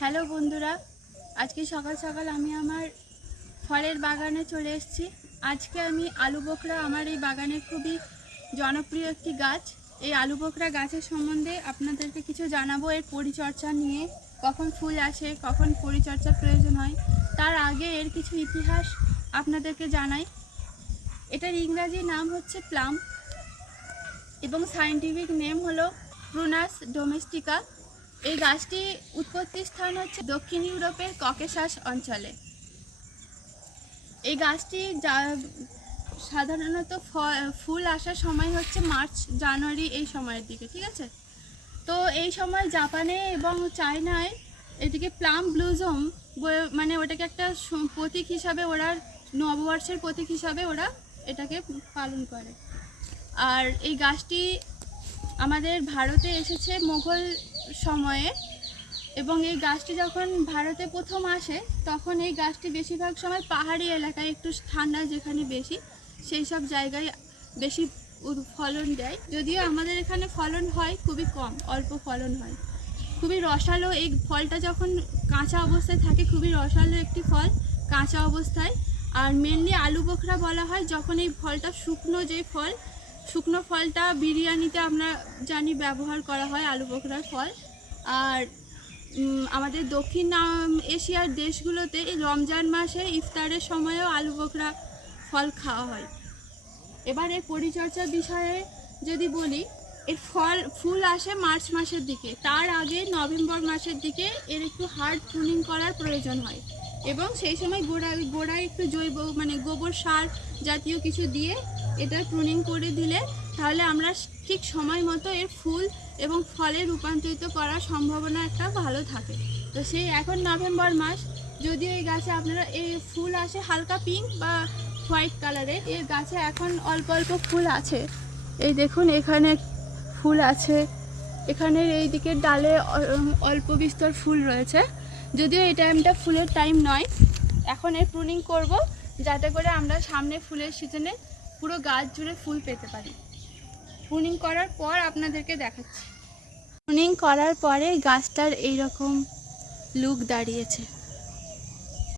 Hello বন্ধুরা, আজকে সকাল সকাল আমি আমার ফলের বাগানে চলে এসেছি। আজকে আমি আলু বোখরা, আমার এই বাগানের খুবই জনপ্রিয় একটি গাছ। এই আলু বোখরা গাছের সম্বন্ধে আপনাদেরকে কিছু জানাবো, এর পরিচর্যা নিয়ে, কখন ফুল আসে, কখন পরিচর্যার প্রয়োজন হয়, তার আগে এর কিছু ইতিহাস আপনাদেরকে জানাই। এটার ইংরাজি নাম হচ্ছে প্লাম এবং সায়েন্টিফিক নেম হলো প্রুনাস ডোমেস্টিকা। এই গাছটি উৎপত্তি স্থান হচ্ছে দক্ষিণ ইউরোপের ককেশাস অঞ্চলে। এই গাছটি সাধারণত ফুল আসার সময় হচ্ছে মার্চ জানুয়ারি এই সময়ের দিকে, ঠিক আছে। তো এই সময় জাপানে এবং চায়নায় এদিকে প্লাম ব্লুজম, মানে ওটাকে একটা প্রতীক হিসাবে, ওরা নববর্ষের প্রতীক হিসাবে ওরা এটাকে পালন করে। আর এই গাছটি আমাদের ভারতে এসেছে মুঘল সময়ে, এবং এই গাছটি যখন ভারতে প্রথম আসে তখন এই গাছটি বেশিরভাগ সময় পাহাড়ি এলাকায়, একটু ঠান্ডা যেখানে বেশি, সেই সব জায়গায় বেশি ফলন দেয়। যদিও আমাদের এখানে ফলন হয় খুবই কম, অল্প ফলন হয়। খুবই রসালো এই ফলটা, যখন কাঁচা অবস্থায় থাকে খুবই রসালো একটি ফল কাঁচা অবস্থায়। আর মেনলি আলু বোখরা বলা হয় যখন এই ফলটা শুকনো, যে ফল, শুকনো ফলটা বিরিয়ানিতে আমরা জানি ব্যবহার করা হয় আলু বোখরার ফল। আর আমাদের দক্ষিণ এশিয়ার দেশগুলোতে এই রমজান মাসে ইফতারের সময়ও আলু বোখরা ফল খাওয়া হয়। এবার এর পরিচর্যার বিষয়ে যদি বলি, এর ফুল আসে মার্চ মাসের দিকে, তার আগে নভেম্বর মাসের দিকে এর একটু হার্ড প্রুনিং করার প্রয়োজন হয়, এবং সেই সময় গোড়ায় একটু জৈব, মানে গোবর সার জাতীয় কিছু দিয়ে এটা প্রুনিং করে দিলে তাহলে আমরা ঠিক সময় মতো এর ফুল এবং ফলে রূপান্তরিত করার সম্ভাবনা একটা ভালো থাকে। তো সেই এখন নভেম্বর মাস, যদিও এই গাছে আপনারা এই ফুল আসে হালকা পিঙ্ক বা হোয়াইট কালারের, এর গাছে এখন অল্প অল্প ফুল আছে। এই দেখুন, এখানে ফুল আছে, এখানের এই দিকের ডালে অল্প বিস্তর ফুল রয়েছে। যদিও এই টাইমটা ফুলের টাইম নয়, এখন এর প্রুনিং করব যাতে করে আমরা সামনে ফুলের সিজনে পুরো গাছ জুড়ে ফুল পেতে পারি। প্রুনিং করার পর আপনাদেরকে দেখাচ্ছি। প্রুনিং করার পরে গাছটার এইরকম লুক দাঁড়িয়েছে।